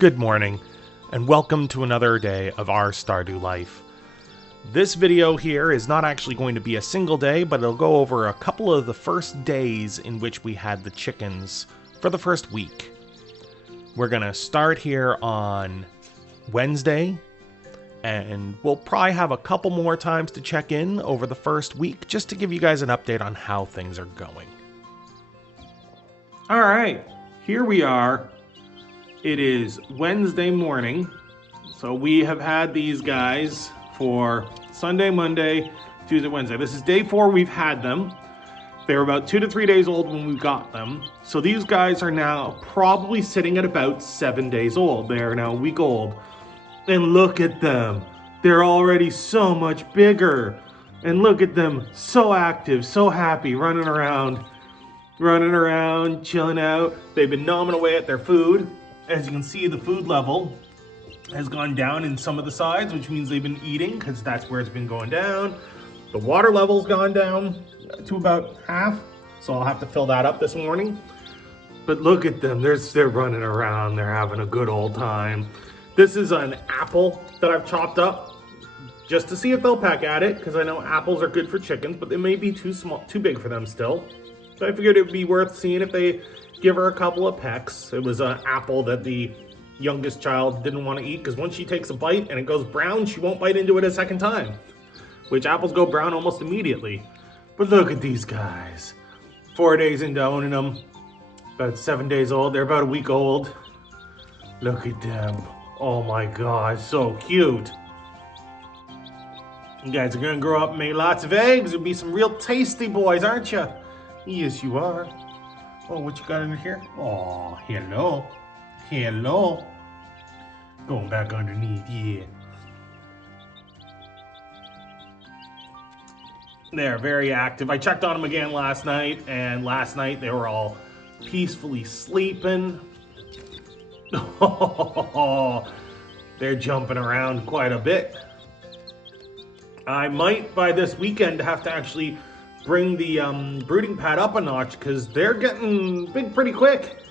Good morning, and welcome to another day of Our Stardew Life. This video here is not actually going to be a single day, but it'll go over a couple of the first days in which we had the chickens for the first week. We're going to start here on Wednesday, and we'll probably have a couple more times to check in over the first week just to give you guys an update on how things are going. All right, here we are. It is Wednesday morning, so we have had these guys for Sunday, Monday, Tuesday, Wednesday. This is day 4 we've had them. They were about 2 to 3 days old when we got them. So these guys are now probably sitting at about 7 days old. They are now a week old. And look at them. They're already so much bigger. And look at them, so active, so happy, running around, chilling out. They've been gnawing away at their food. As you can see, the food level has gone down in some of the sides, which means they've been eating because that's where it's been going down. The water level's gone down to about half, so I'll have to fill that up this morning. But look at them, they're running around, they're having a good old time. This is an apple that I've chopped up just to see if they'll peck at it, because I know apples are good for chickens, but they may be too small, too big for them still. So I figured it would be worth seeing if they give her a couple of pecks. It was an apple that the youngest child didn't want to eat, because once she takes a bite and it goes brown, she won't bite into it a second time, which apples go brown almost immediately. But look at these guys. 4 days into owning them, about 7 days old. They're about a week old. Look at them. Oh my gosh, so cute. You guys are gonna grow up and make lots of eggs. You'll be some real tasty boys, aren't you? Yes, you are. Oh, what you got in here? Oh, hello. Hello. Going back underneath, yeah. They're very active. I checked on them again last night, and last night they were all peacefully sleeping. Oh, they're jumping around quite a bit. I might, by this weekend, have to actually bring the brooding pad up a notch, because they're getting big pretty quick.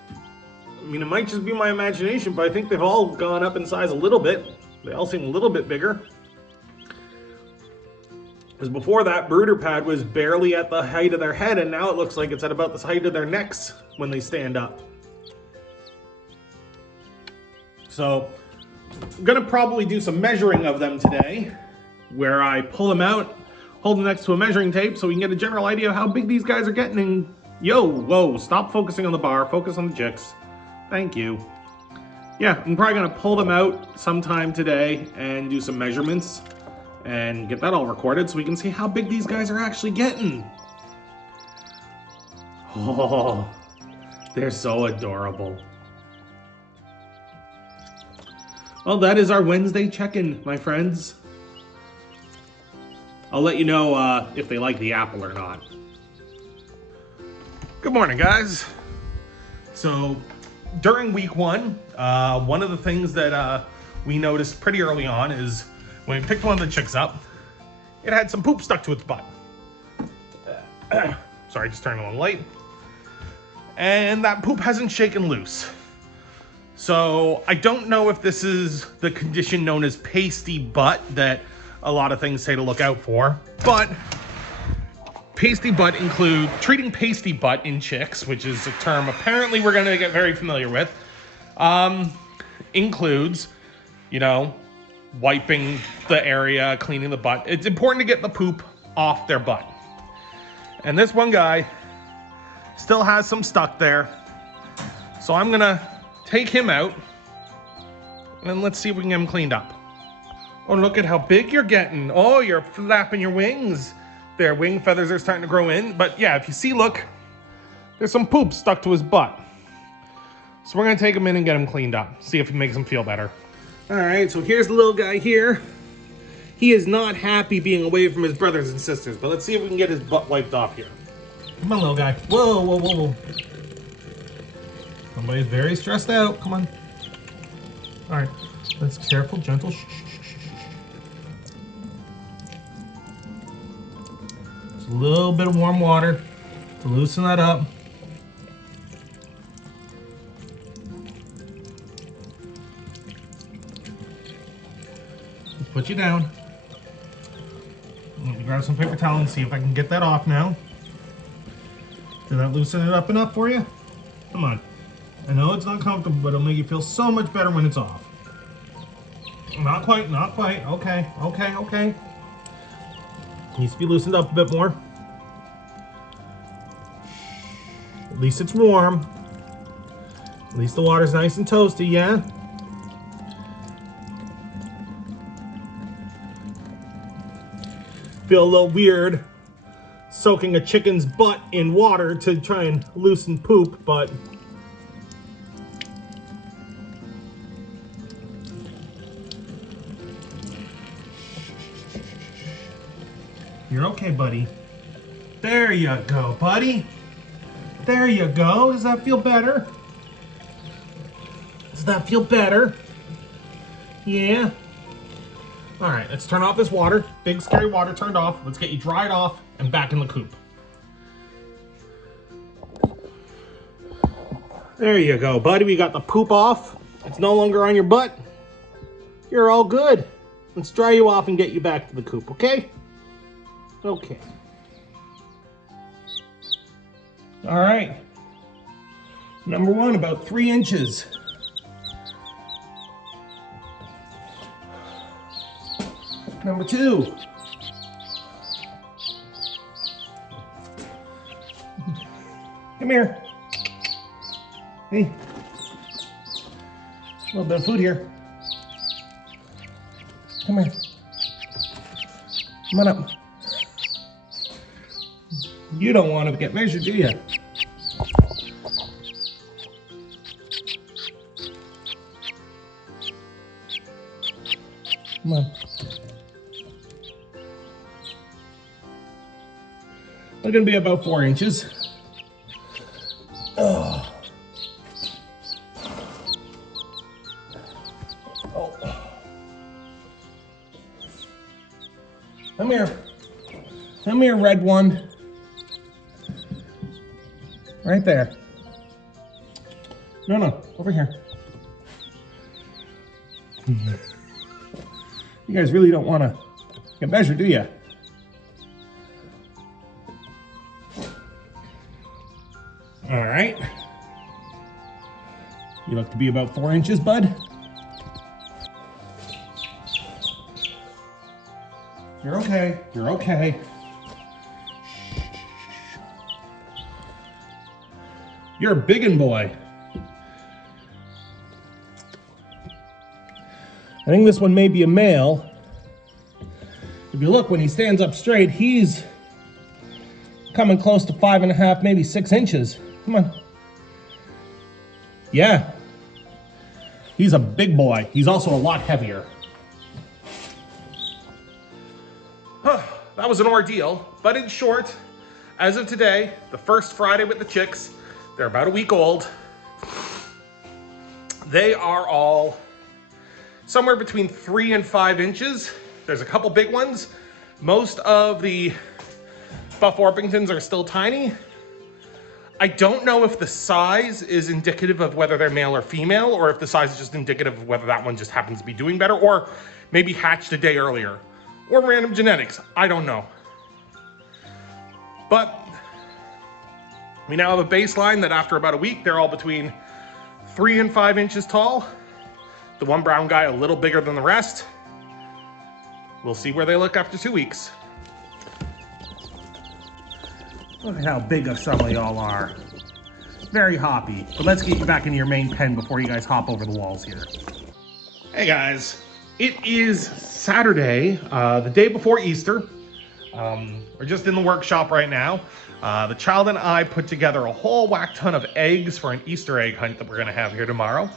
I mean, it might just be my imagination, but I think they've all gone up in size a little bit. They all seem a little bit bigger. Because before that, brooder pad was barely at the height of their head, and now it looks like it's at about the height of their necks when they stand up. So I'm gonna probably do some measuring of them today, where I pull them out, hold them next to a measuring tape so we can get a general idea of how big these guys are getting. And whoa, stop focusing on the bar, focus on the chicks. Thank you. Yeah, I'm probably gonna pull them out sometime today and do some measurements and get that all recorded so we can see how big these guys are actually getting. Oh, they're so adorable. Well, that is our Wednesday check-in, my friends. I'll let you know if they like the apple or not. Good morning, guys. So, during week 1, one of the things that we noticed pretty early on is when we picked one of the chicks up, it had some poop stuck to its butt. Sorry, just turning on the light. And that poop hasn't shaken loose. So I don't know if this is the condition known as pasty butt that a lot of things say to look out for, but pasty butt treating pasty butt in chicks, which is a term apparently we're going to get very familiar with, includes, wiping the area, cleaning the butt. It's important to get the poop off their butt. And this one guy still has some stuck there. So I'm gonna take him out and let's see if we can get him cleaned up. Oh, look at how big you're getting. Oh, you're flapping your wings. Their wing feathers are starting to grow in. But yeah, if you see, look, there's some poop stuck to his butt. So we're gonna take him in and get him cleaned up. See if it makes him feel better. All right, so here's the little guy here. He is not happy being away from his brothers and sisters, but let's see if we can get his butt wiped off here. Come on, little guy. Whoa. Somebody's very stressed out. Come on. All right, let's careful, gentle. Shh. Just a little bit of warm water to loosen that up. Put you down. Let me grab some paper towel and see if I can get that off now. Did that loosen it up enough for you? Come on. I know it's not comfortable, but it'll make you feel so much better when it's off. Not quite, not quite. Okay, okay, okay. Needs to be loosened up a bit more. At least it's warm. At least the water's nice and toasty, yeah? Feel a little weird soaking a chicken's butt in water to try and loosen poop, but you're okay, buddy. There you go, buddy. There you go. Does that feel better? Does that feel better? Yeah? All right, let's turn off this water. Big, scary water turned off. Let's get you dried off and back in the coop. There you go, buddy. We got the poop off. It's no longer on your butt. You're all good. Let's dry you off and get you back to the coop, okay? Okay. All right. Number one, about 3 inches. Number two. Come here. Hey. A little bit of food here. Come here. Come on up. You don't want to get measured, do you? Come on. They're going to be about 4 inches. Oh. Oh. Come here. Come here, red one. Right there. No, over here. You guys really don't want to get measured, do you? All right. You look to be about 4 inches, bud. You're okay. You're okay. You're a biggin' boy. I think this one may be a male. If you look, when he stands up straight, he's coming close to 5.5, maybe 6 inches. Come on. Yeah. He's a big boy. He's also a lot heavier. That was an ordeal, but in short, as of today, the first Friday with the chicks, they're about a week old. They are all somewhere between 3 and 5 inches. There's a couple big ones. Most of the Buff Orpingtons are still tiny. I don't know if the size is indicative of whether they're male or female, or if the size is just indicative of whether that one just happens to be doing better, or maybe hatched a day earlier, or random genetics. I don't know. But we now have a baseline that after about a week, they're all between 3 and 5 inches tall. The one brown guy a little bigger than the rest. We'll see where they look after 2 weeks. Look at how big some of y'all are. Very hoppy. But let's get you back into your main pen before you guys hop over the walls here. Hey guys, it is Saturday, the day before Easter. We're just in the workshop right now. The child and I put together a whole whack ton of eggs for an Easter egg hunt that we're gonna have here tomorrow.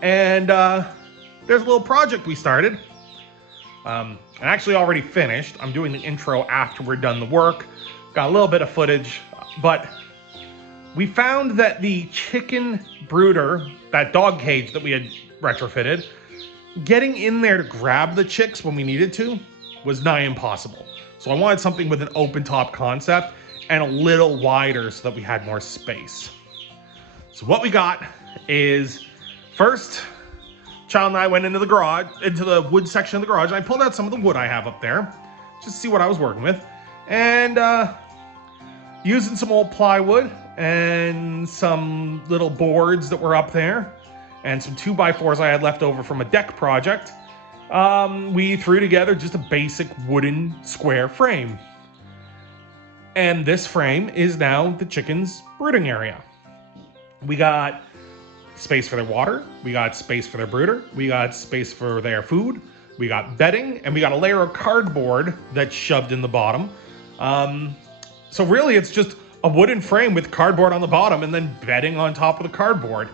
And there's a little project we started. And actually already finished. I'm doing the intro after we're done the work. Got a little bit of footage, but we found that the chicken brooder, that dog cage that we had retrofitted, getting in there to grab the chicks when we needed to was nigh impossible. So I wanted something with an open top concept and a little wider so that we had more space. So what we got is, first, child and I went into the garage, into the wood section of the garage, and I pulled out some of the wood I have up there, just to see what I was working with. And using some old plywood and some little boards that were up there, and some 2x4s I had left over from a deck project, we threw together just a basic wooden square frame. And this frame is now the chickens' brooding area. We got space for their water, we got space for their brooder, we got space for their food, we got bedding, and we got a layer of cardboard that's shoved in the bottom. So really it's just a wooden frame with cardboard on the bottom and then bedding on top of the cardboard.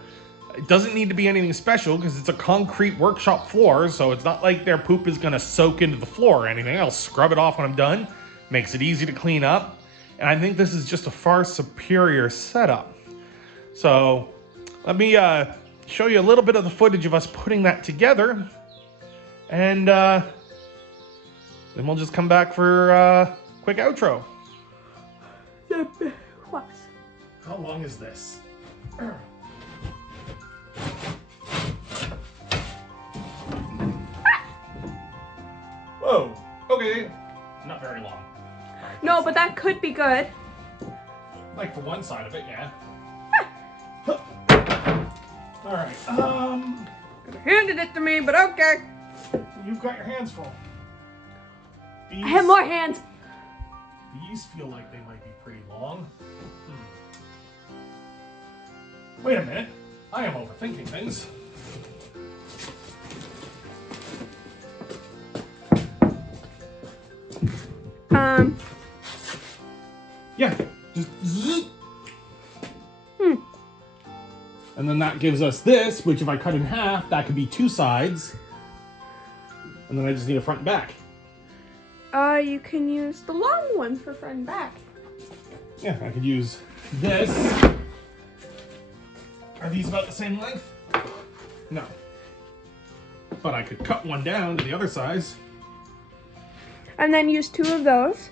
It doesn't need to be anything special because it's a concrete workshop floor, so it's not like their poop is gonna soak into the floor or anything. I'll scrub it off when I'm done. Makes it easy to clean up. And I think this is just a far superior setup. So let me show you a little bit of the footage of us putting that together. And then we'll just come back for a quick outro. How long is this? Whoa, okay. Not very long. Right, no, but that could be good. Like for one side of it, yeah. All right, Could have handed it to me, but okay. You've got your hands full. These, I have more hands. These feel like they might be pretty long. Wait a minute. I am overthinking things. Yeah, just zzz. And then that gives us this, which if I cut in half, that could be 2 sides. And then I just need a front and back. You can use the long one for front and back. Yeah, I could use this. Are these about the same length? No. But I could cut one down to the other size. And then use 2 of those.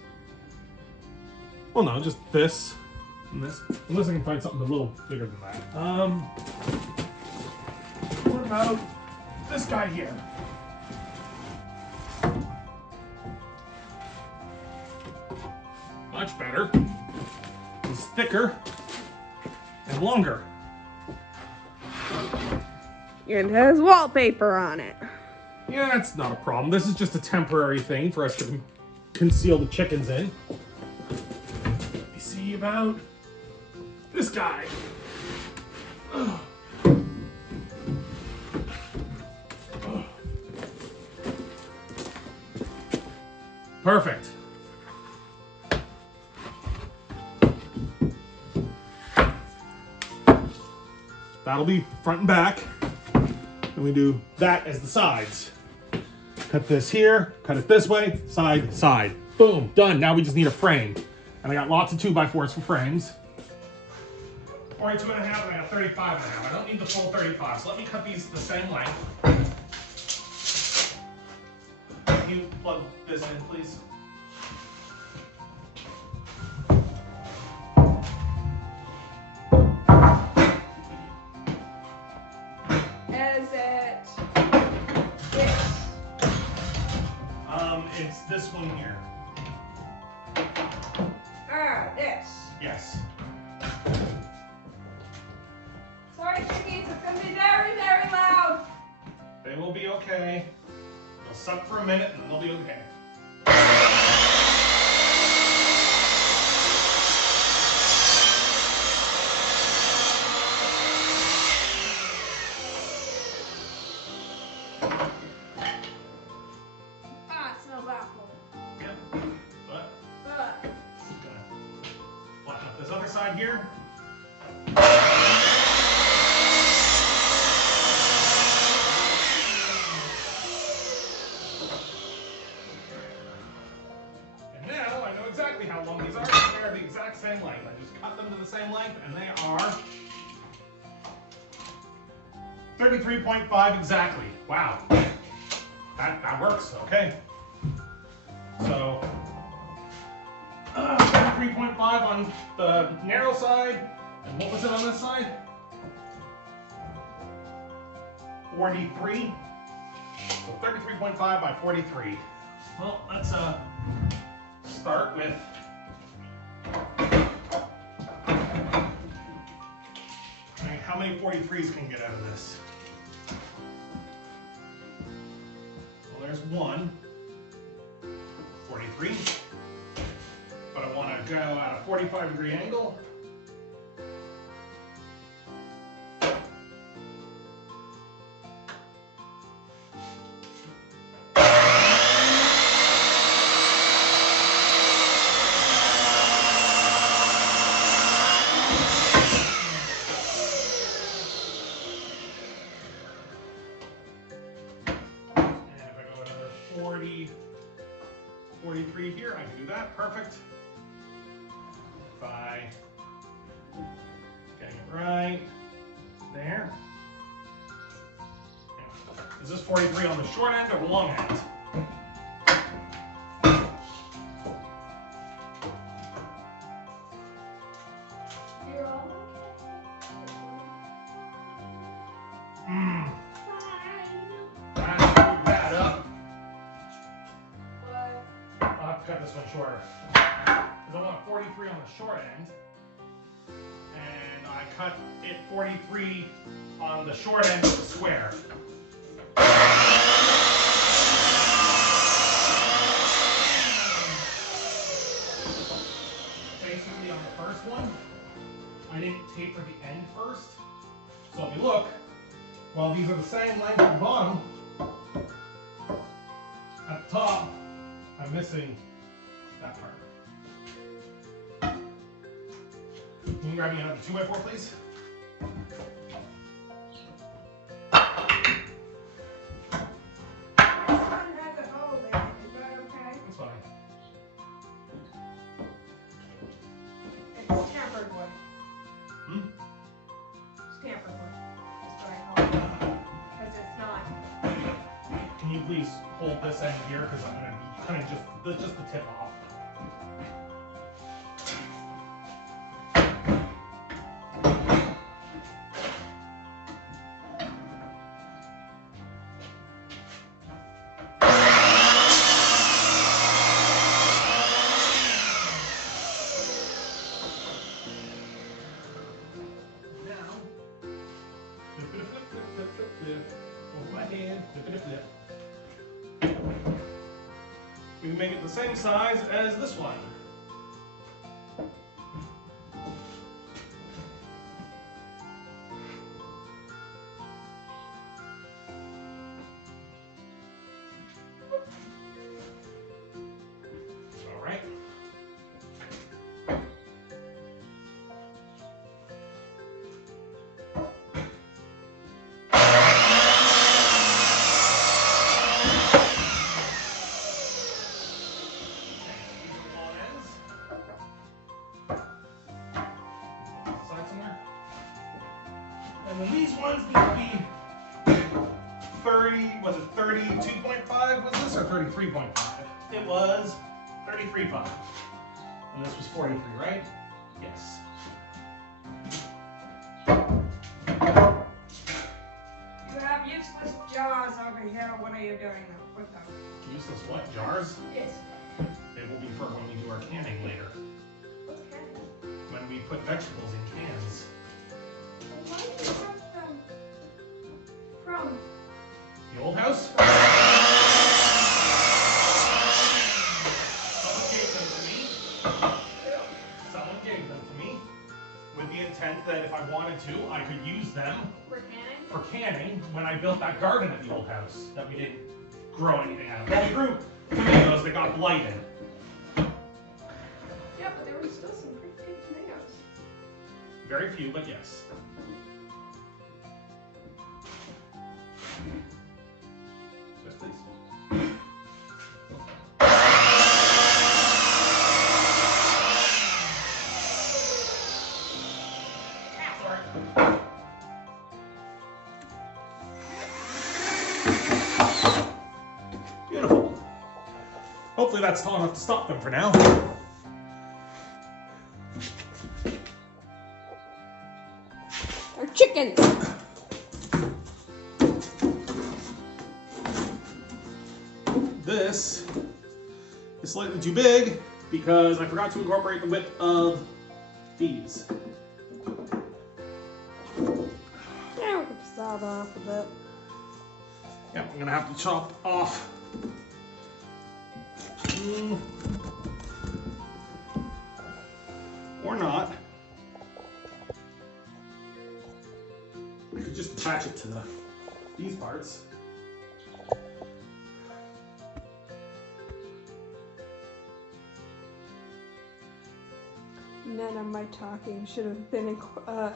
Well, no, just this and this. Unless I can find something a little bigger than that. What about this guy here? Much better. It's thicker and longer. It has wallpaper on it. Yeah, that's not a problem. This is just a temporary thing for us to conceal the chickens in. Let me see about this guy. Ugh. Ugh. Perfect. That'll be front and back. And we do that as the sides. Cut this here, cut it this way, side, side. Boom, done. Now we just need a frame. And I got lots of 2x4s for frames. 42 and a half, and I got 35 and a half. I don't need the full 35, so let me cut these the same length. Can you plug this in, please? It's this one here. This. Yes. Sorry, chickies, it's gonna be very, very loud. They will be okay. They'll suck for a minute and then they'll be okay. This other side here. And now I know exactly how long these are. They are the exact same length. I just cut them to the same length and they are 33.5 exactly. Wow. That works, okay. So 3.5 on the narrow side, and what was it on this side? 43. So 33.5 by 43. Well, let's start with how many 43s can we get out of this? Well, there's one 43, but I want to go at a 45-degree angle. And if I go another 43 here, I can do that, perfect. By getting it right there. Is this 43 on the short end or the long end? You're all I screwed that up. What? I'll have to cut this one shorter. Because I want a 43 on the short end. And I cut it 43 on the short end of the square. Basically on the first one, I didn't taper the end first. So if you look, while these are the same length at the bottom, at the top, I'm missing that part. Can you grab me another 2x4, please? This one has a hole in it. Is that okay? That's fine. It's tampered wood. Hmm? It's tampered wood. That's what I call it. Because it's not. Can you please hold this end here? Because I'm going to kind of just the tip off. We can make it the same size as this one. All right. And then these ones need to be 30, was it 32.5 was this, or 33.5? It was 33.5. And this was 43, right? Yes. You have useless jars over here. What are you doing with them? Useless what? Jars? Yes. They will be for when we do our canning later. Okay. When we put vegetables in cans. Why do you have them from? The old house? Someone gave them to me. Someone gave them to me with the intent that if I wanted to, I could use them For canning? for canning when I built that garden at the old house that we didn't grow anything out of. Well, we grew tomatoes that got blighted. Yeah, but there were still some pretty big tomatoes. Very few, but yes. Yes, please. Sorry. Beautiful. Hopefully that's tall enough to stop them for now. They're chickens. this is slightly too big because I forgot to incorporate the width of these. Yeah, we can saw that off a bit. Yeah, I'm gonna have to chop off. Or not. I could just attach it to these parts. None of my talking should have been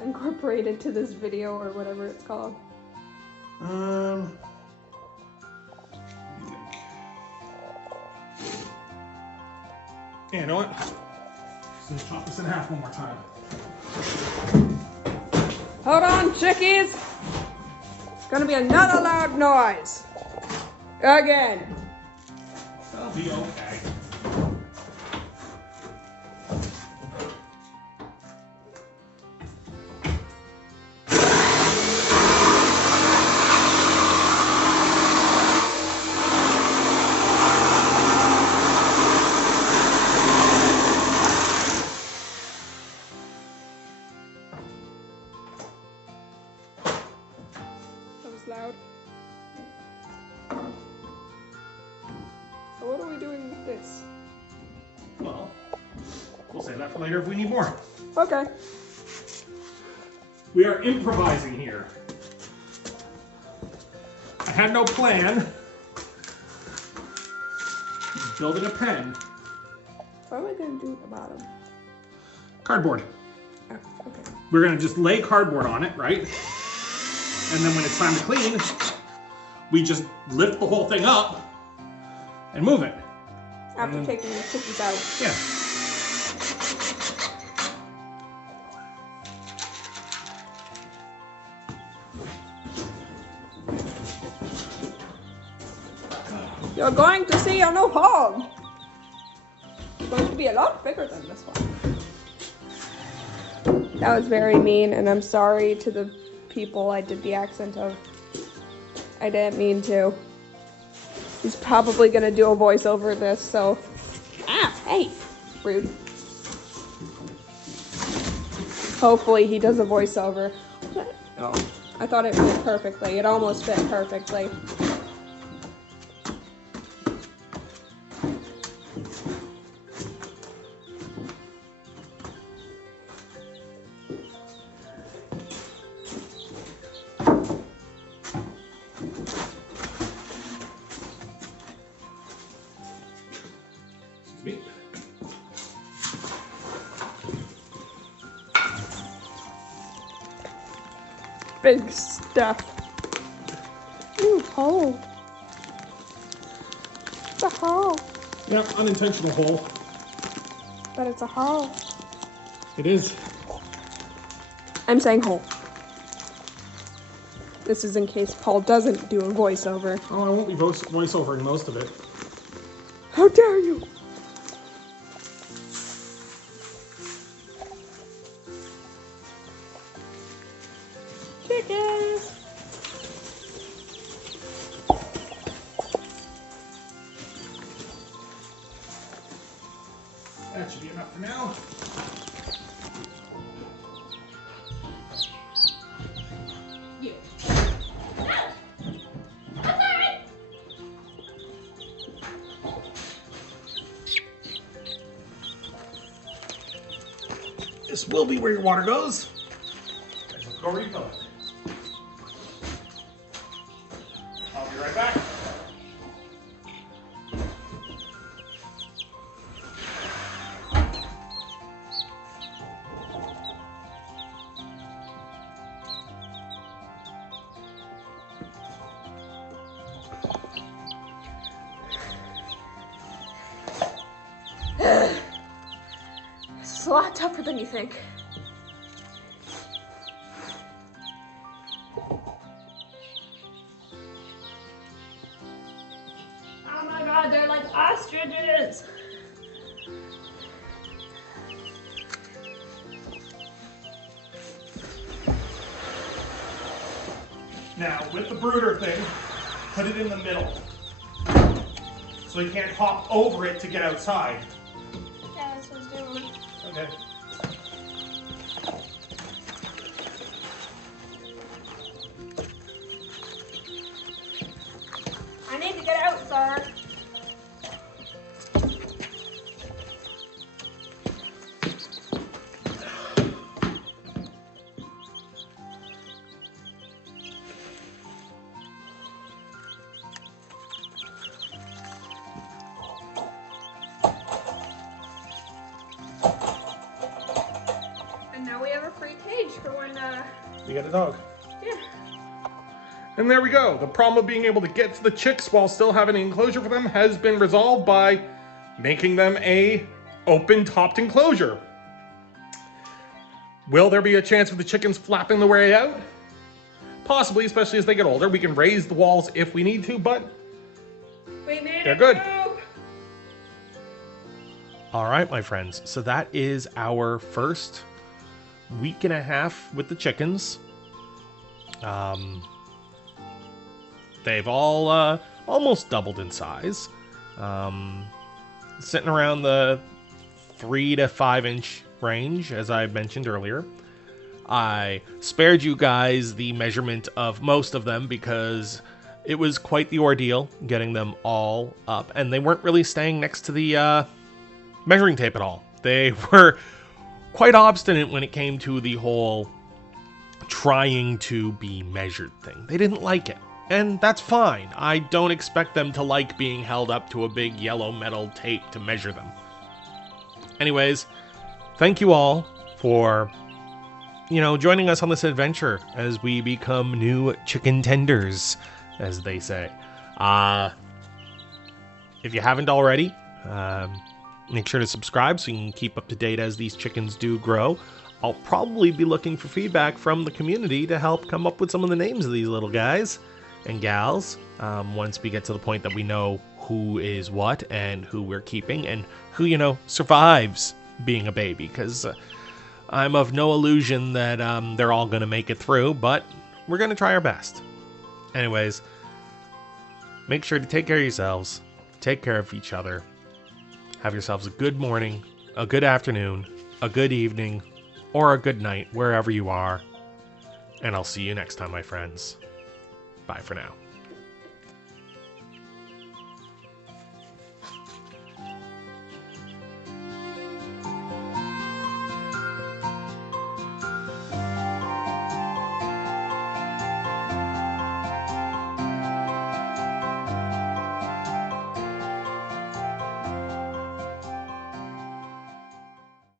incorporated to this video or whatever it's called. What do you think? Yeah, you know what? Just gonna chop this in half one more time. Hold on, chickies! It's gonna be another loud noise. Again. That'll be okay. Loud. So what are we doing with this? Well, we'll save that for later if we need more. Okay. We are improvising here. I had no plan. Just building a pen. What am I going to do at the bottom? Cardboard. Oh, okay. We're going to just lay cardboard on it, right? And then when it's time to clean, we just lift the whole thing up and move it. After taking the cookies out. Yeah. You're going to see a new home. It's going to be a lot bigger than this one. That was very mean, and I'm sorry to the people I did the accent of. I didn't mean to. He's probably gonna do a voiceover of this, so. Ah, hey, rude. Hopefully he does a voiceover. Oh, I thought it fit perfectly. It almost fit perfectly. Big stuff. Ooh, hole. It's a hole. Yeah, unintentional hole. But it's a hole. It is. I'm saying hole. This is in case Paul doesn't do a voiceover. Oh, I won't be voiceovering most of it. How dare you! Chickens! That should be enough for now. You. This will be where your water goes. Go refill it. I'll be right back. This is a lot tougher than you think. Oh my god, they're like ostriches! Now, with the brooder thing, put it in the middle. so he can't hop over it to get outside. Yeah, that's what he's doing. Okay. I need to get out, sir. And now we have a free cage for when, You got a dog. yeah. And there we go. The problem of being able to get to the chicks while still having an enclosure for them has been resolved by making them a open topped enclosure. Will there be a chance of the chickens flapping the way out? Possibly, especially as they get older. We can raise the walls if we need to, but We made they're it good. through. All right, my friends. So that is our first week and a half with the chickens. They've all almost doubled in size. Sitting around the 3 to 5 inch range, as I mentioned earlier. I spared you guys the measurement of most of them because it was quite the ordeal getting them all up, and they weren't really staying next to the measuring tape at all. They were quite obstinate when it came to the whole trying to be measured thing. They didn't like it, and that's fine. I don't expect them to like being held up to a big yellow metal tape to measure them. Anyways, thank you all for, joining us on this adventure as we become new chicken tenders, as they say. If you haven't already, make sure to subscribe so you can keep up to date as these chickens do grow. I'll probably be looking for feedback from the community to help come up with some of the names of these little guys and gals once we get to the point that we know who is what and who we're keeping and who, survives being a baby, because I'm of no illusion that they're all going to make it through, but we're going to try our best. Anyways, make sure to take care of yourselves, take care of each other, have yourselves a good morning, a good afternoon, a good evening, or a good night, wherever you are. And I'll see you next time, my friends. Bye for now.